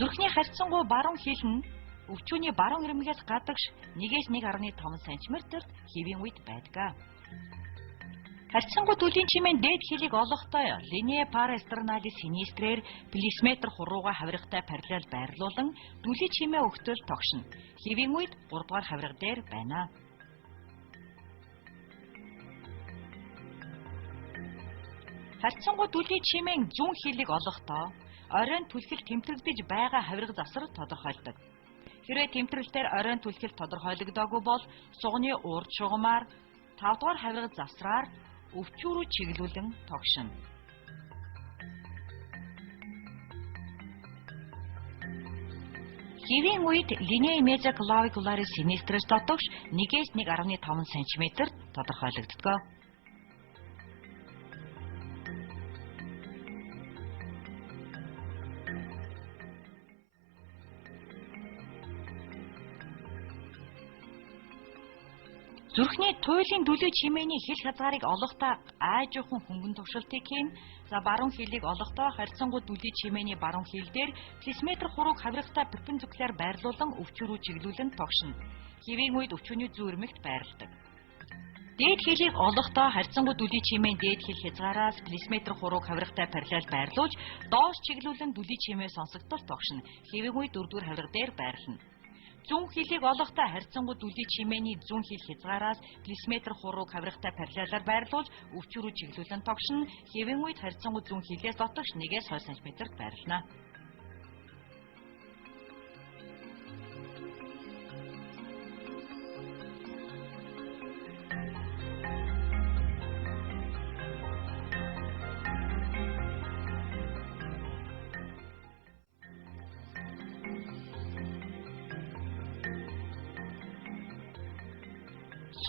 Зүрхний харьцангуй баруун хил нь өвчүүний баруун ирмэгээс гадагш 1-1.5 см хэвийн үед байдаг. Харьцангуй түлийн чимээний дээд хилийг олохдоо линеа парастерналис синистрээр плисметр хурууга хавиргатай параллел байрлуулан түлийн чимээ өгтөл тогшно. Хэвийн үед 3 дугаар хавирга дээр байна. Харьцангуй түлийн чимээний зүүн хилийг олохдоо оройн түлхэл тэмдэглэж байгаа хавирга засвар тодорхойлдог. Хэрвээ тэмдэглэлээр оройн түлхэл тодорхойлогдоогүй бол суганы урд шугамаар 5 дугаар хавирга засраар өвчүү рүү чиглүүлэн тогшно. Хэвийн үед линеа мезоклавикуларис синистрээс дотогш 1-1.5 см тодорхойлогддог. Зүрхний туйлын дүлий чимээний хил хязгаарыг олохдоо аажуухан хөнгөн туршилтыг хийн. Баруун хилийг олохдоо харьцангуй дүлий чимээний баруун хил дээр плисметр хурууг хавиргатай перпендикуляр байрлуулан өвчүү рүү чиглүүлэн тогшно. Хэвийн үед өвчүүний зүүн ирмэгт байрладаг. Дээд хилийг олохдоо харьцангуй дүлий чимээний дээд хил хязгаараас плисметр хурууг хавиргатай параллел байрлуулж доош чиглүүлэн дүлий чимээ сонсогдол тогшно. Хэвийн үед 4 дугаар хавирга дээр байрлана. Зүүн хилийг олохдоо харьцангуй дүлий чимээний зүүн хил хязгаараас плисметр хурууг хавиргатай параллелаар байрлуулж өвчүү рүү чиглүүлэн тогшно. Хэвийн үед харьцангуй зүүн хилээс дотогш 1-2 см байрлана.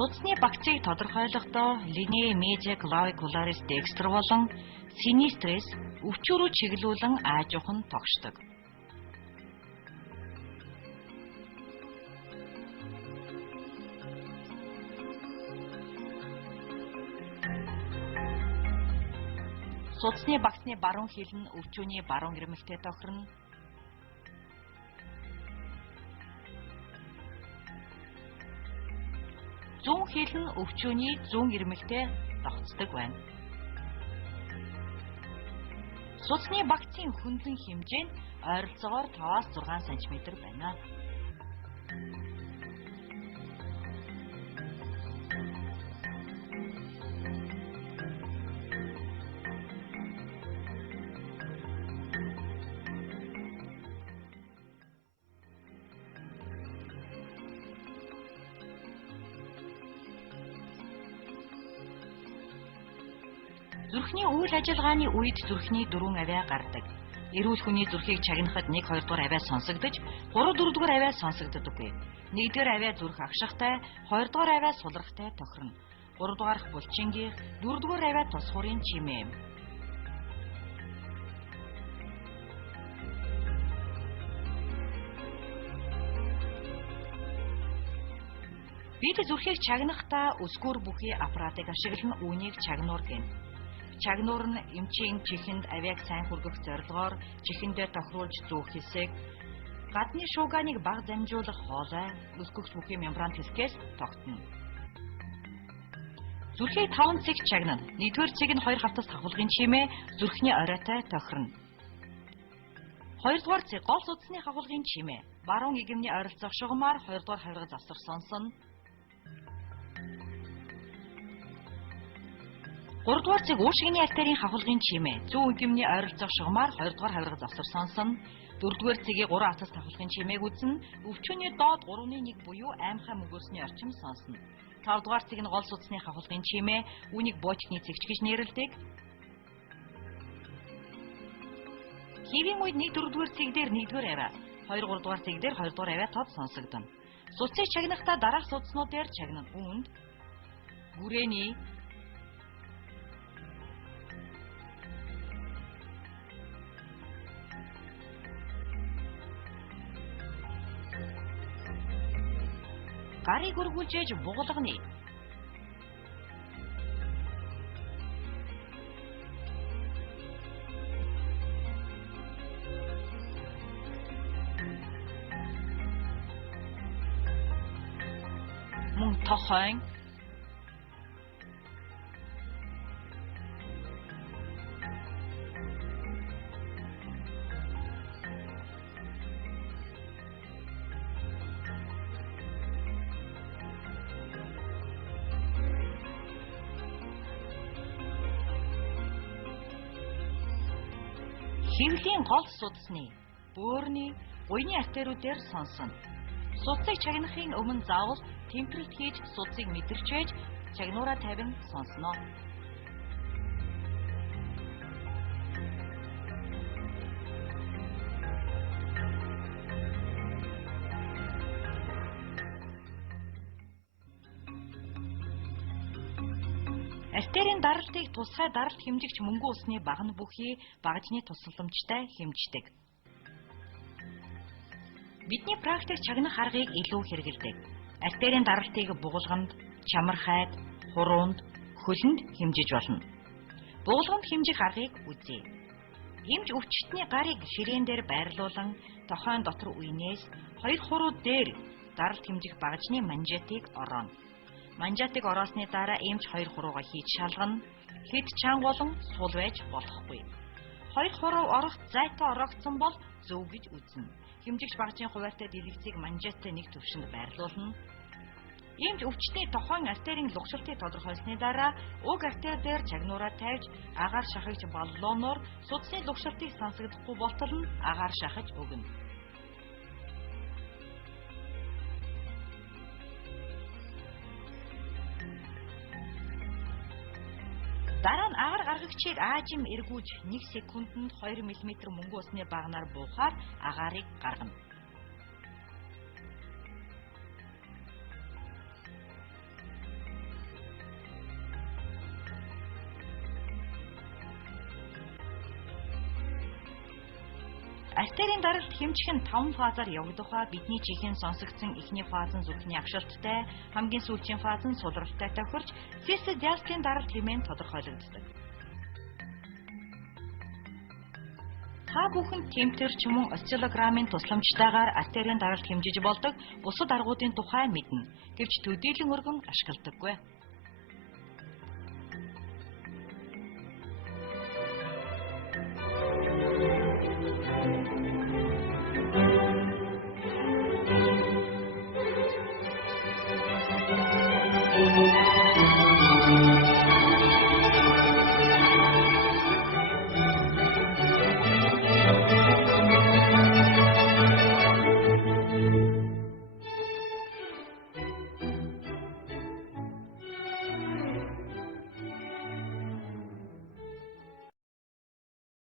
Судасны багцыг тодорхойлохдоо линеа мезоклавикуларис декстр болон синистрээс өвчүү рүү чиглүүлэн аажуухан тогшдог. Судасны багцны баруун хил нь өвчүүний баруун ирмэгтэй тохирно. Зүүн хил нь өвчүүний зүүн ирмэгтэй тогтцдог байна. Судасны багцын хөндлөн хэмжээ нь ойролцоогоор 5-6 см байна. Зүрхний үйл ажиллагааны үед зүрхний 4 авиа гардаг. Эрүүл хүний зүрхийг чагнахад 1-2 дугаар авиа сонсогдож, 3-4 дугаар авиа сонсогддоггүй. 1-р авиа зүрх агшихтай, 2 дугаар авиа сулрахтай тохирно. 3 дугаарх булчингийн, 4 дугаар авиа тус хуурын чимээ. Бид зүрхийг чагнахдаа өсгөр бүхий аппаратыг ашиглан үүнийг чагнуур гэнэ. Чагнуур нь эмчийн чихэнд авиаг сайн хүргэх зорилгоор чихэндээ тохируулж зүүх хэсэг, гадны шуугааныг бага дамжуулах хоолой, өсгөгч бүхий мембран хэсгээс тогтно. Зүрхийг 5 цэг чагнана. 1-р цэг нь 2 хавтас хавхлагын чимээ зүрхний оройтой тохирно. 2-р цэг гол судасны хавхлагын чимээ. Баруун игэмний ойролцоох шугамаар 2-р хавирга засвар сонсно. 3-р цэг уушигны артерийн хавхлагын чимээ. Зүүн игэмний ойролцоох шугамаар 2-р хавирга засвар сонсно. 4-р цэгийн 3 хавтас хавхлагын чимээг үзнэ. Өвчүүний доод 3-1 буюу аймхай мөгөөсний орчим сонсно. 5-р цэг нь гол судасны хавхлагын чимээ. Үүнийг буучны цэгч гэж нэрлэдэг. Хэвийн үед 1-4-р цэг дээр 1-р авиа, 2-3-р цэг дээр 2-р авиа тод сонсогдоно. Судсыг чагнахдаа дараах судснууд дээр чагнана. Үүнд гүрээний гарыг өргүүлж буглагны тохойн, хэвлийн гол судасны, бөөрийн, буйны артериудээр сонсно. Судсыг чагнахын өмнө заавал тэмдэглэлт хийж судсыг мэдэрч байж чагнуураа тавин сонсно. Артерийн даралтыг тусгай даралт хэмжигч мөнгөн усны багна бүхий багажны тусламжтай хэмждэг. Бидний практик чагнах аргыг илүү хэрэгэлдэг. Артерийн даралтыг бугулганд, чамархайд, хуруунд, хөлөнд хэмжиж болно. Бугулганд хэмжих аргыг үзье. Эмч өвчтний гарыг ширээн дээр байрлуулан тохойн дотор үенээс 2 хуруу дээр даралт хэмжих багажны манжетыг орооно. Манжетыг ороосны дараа эмч 2 хуруугаа хийж шалгана. Хэд чанга болон сул байж болохгүй. 2 хуруу орох зайтай ороогдсон бол зөв гэж үзнэ. Хэмжигч багажийн хуваартай дэлгэцийг манжеттай нэг төвшөнд байрлуулна. Эмч өвчтний тохойн артерийн лугшилтыг тодорхойлсны дараа уг артер дээр чагнуураа тавьж агаар шахагч баллоноор судасны лугшилтыг сансагдахгүй болтол нь агаар шахаж өгнө. Дараа нь агаар гаргагчийг аажим эргүүлж 1 секундэд 2 мм мөнгөн усны багнаар буухаар агаарыг гаргана. Артерийн даралт хэмжих нь 5 фазаар явагдах ба бидний чихэн сонсогдсон эхний фаз нь зүрхний агшилттай, хамгийн сүүлийн фаз нь сулралтай тохирч систолын даралт хэмээн тодорхойлогддог. Та бүхэн темпер ч мөн осциллограммын тусламжтайгаар артерийн даралт хэмжиж болдог бусад аргуудын тухай мэднэ. Гэвч төдийлөн өргөн ашигладаггүй.